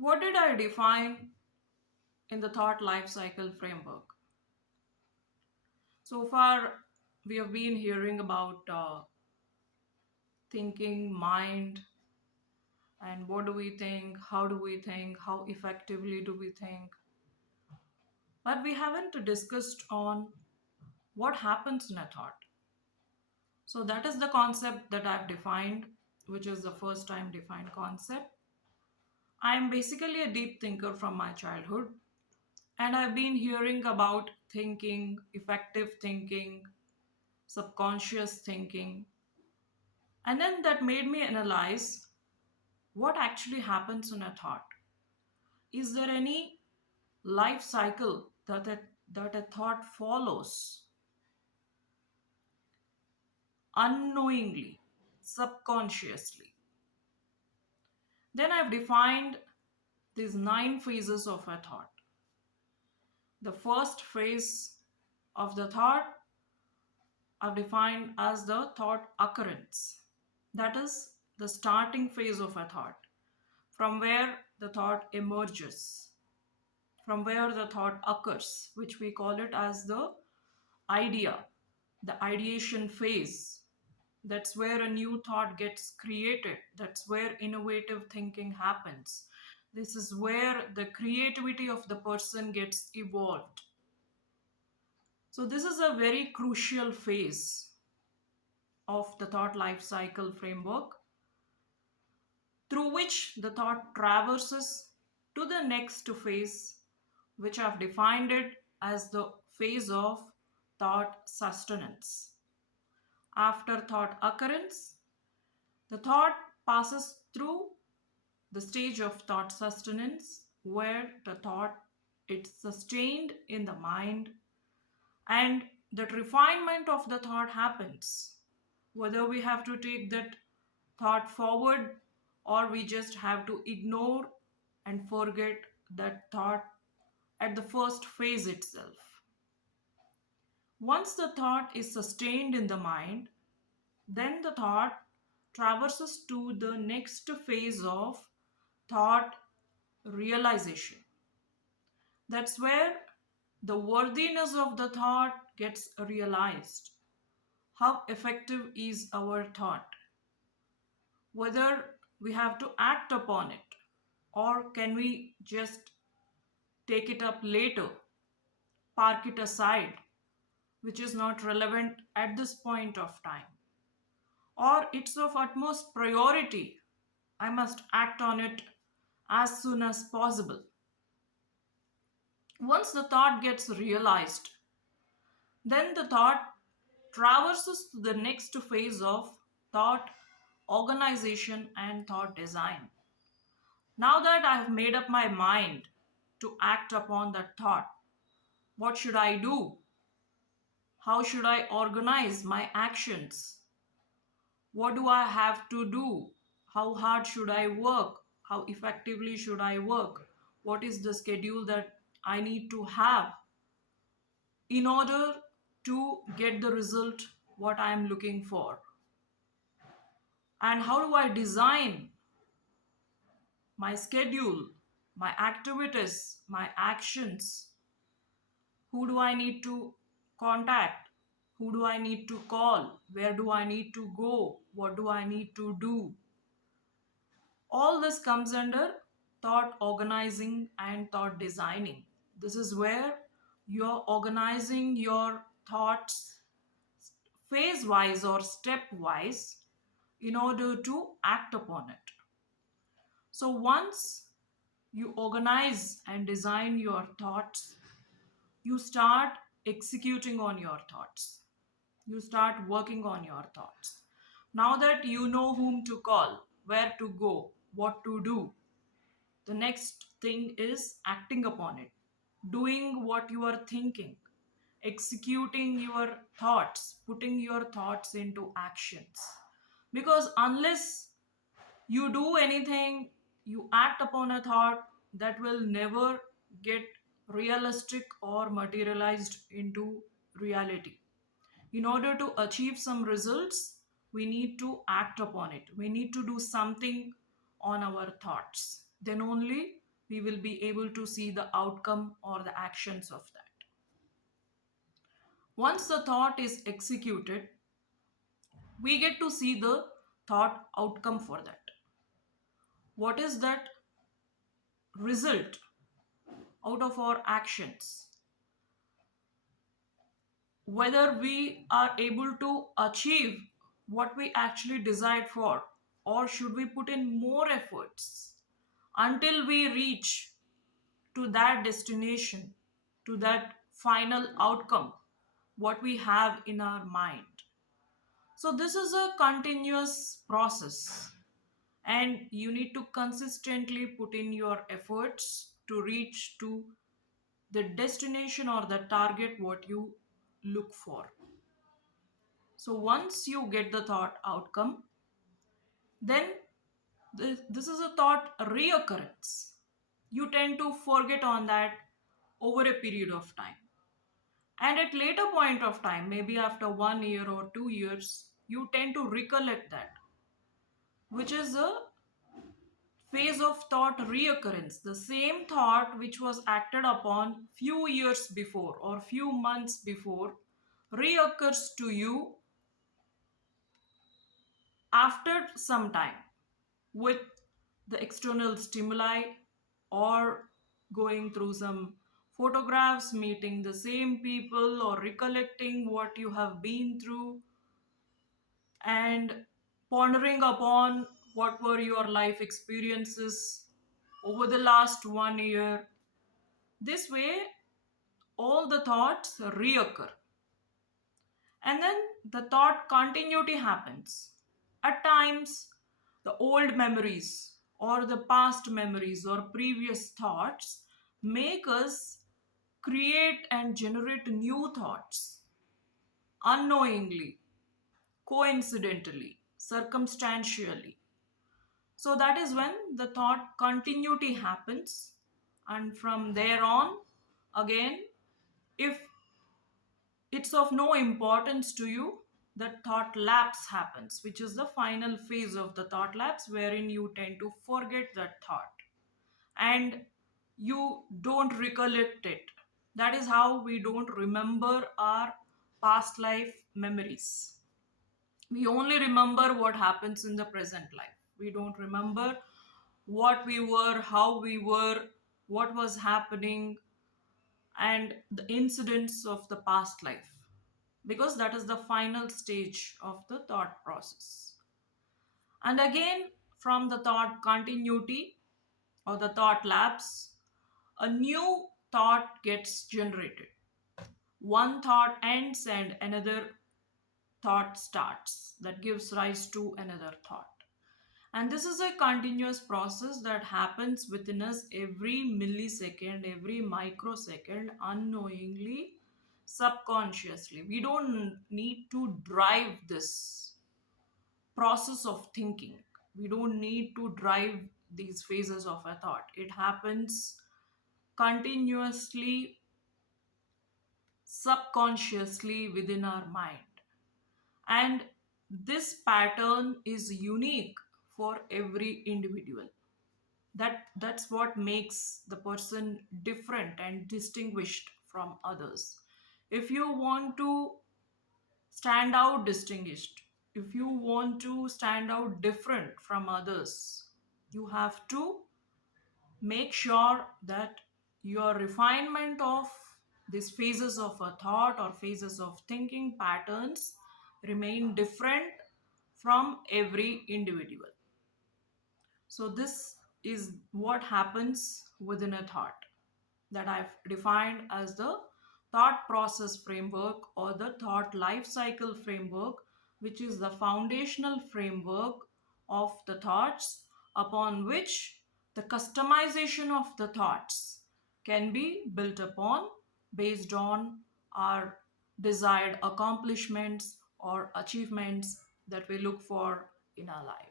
What did I define in the thought life cycle framework? So far, we have been hearing about thinking, mind, and what do we think, how effectively do we think. But we haven't discussed on what happens in a thought. So that is the concept that I've defined, which is the first time defined concept. I am basically a deep thinker from my childhood, and I've been hearing about thinking, effective thinking, subconscious thinking. And then that made me analyze what actually happens in a thought. Is there any life cycle that a thought follows unknowingly, subconsciously? Then I've defined these 9 phases of a thought. The first phase of the thought I've defined as the thought occurrence. That is the starting phase of a thought, from where the thought emerges, from where the thought occurs, which we call it as the idea, the ideation phase. That's where a new thought gets created. That's where innovative thinking happens. This is where the creativity of the person gets evolved. So, this is a very crucial phase of the thought life cycle framework through which the thought traverses to the next phase, which I've defined it as the phase of thought sustenance. After thought occurrence, the thought passes through the stage of thought sustenance where the thought it's sustained in the mind and that refinement of the thought happens, whether we have to take that thought forward or we just have to ignore and forget that thought at the first phase itself. Once the thought is sustained in the mind, then the thought traverses to the next phase of thought realization. That's where the worthiness of the thought gets realized. How effective is our thought? Whether we have to act upon it or can we just take it up later, park it aside, which is not relevant at this point of time, or it's of utmost priority. I must act on it as soon as possible. Once the thought gets realized, then the thought traverses to the next phase of thought organization and thought design. Now that I have made up my mind to act upon that thought, what should I do? How should I organize my actions? What do I have to do? How hard should I work? How effectively should I work? What is the schedule that I need to have in order to get the result what I am looking for? And how do I design my schedule, my activities, my actions? Who do I need to contact? Who do I need to call? Where do I need to go? What do I need to do? All this comes under thought organizing and thought designing. This is where you're organizing your thoughts phase wise or step wise in order to act upon it. So once you organize and design your thoughts, you start executing on your thoughts. You start working on your thoughts. Now that you know whom to call, where to go, what to do, the next thing is acting upon it, doing what you are thinking, executing your thoughts, putting your thoughts into actions. Because unless you do anything, you act upon a thought that will never get realistic or materialized into reality. In order to achieve some results, we need to act upon it. We need to do something on our thoughts. Then only we will be able to see the outcome or the actions of that. Once the thought is executed, we get to see the thought outcome for that. What is that result out of our actions? Whether we are able to achieve what we actually desired for, or should we put in more efforts until we reach to that destination, to that final outcome, what we have in our mind. So, this is a continuous process, and you need to consistently put in your efforts to reach to the destination or the target what you look for. So, once you get the thought outcome, then this is a thought reoccurrence. You tend to forget on that over a period of time. And at later point of time, maybe after 1 year or 2 years, you tend to recollect that, which is a phase of thought reoccurrence. The same thought which was acted upon few years before or few months before reoccurs to you after some time with the external stimuli, or going through some photographs, meeting the same people, or recollecting what you have been through, and pondering upon what were your life experiences over the last 1 year. This way, all the thoughts reoccur. And then the thought continuity happens. At times, the old memories or the past memories or previous thoughts make us create and generate new thoughts unknowingly, coincidentally, circumstantially. So that is when the thought continuity happens. And from there on, again, if it's of no importance to you, the thought lapse happens, which is the final phase of the thought lapse, wherein you tend to forget that thought and you don't recollect it. That is how we don't remember our past life memories. We only remember what happens in the present life. We don't remember what we were, how we were, what was happening, and the incidents of the past life, because that is the final stage of the thought process. And again, from the thought continuity or the thought lapse, a new thought gets generated. One thought ends and another thought starts, that gives rise to another thought. And this is a continuous process that happens within us every millisecond, every microsecond, unknowingly, subconsciously. We don't need to drive this process of thinking. We don't need to drive these phases of a thought. It happens continuously, subconsciously within our mind. And this pattern is unique for every individual. That's what makes the person different and distinguished from others. If you want to stand out distinguished, if you want to stand out different from others, you have to make sure that your refinement of these phases of a thought or phases of thinking patterns remain different from every individual. So, this is what happens within a thought that I've defined as the thought process framework or the thought life cycle framework, which is the foundational framework of the thoughts upon which the customization of the thoughts can be built upon based on our desired accomplishments or achievements that we look for in our life.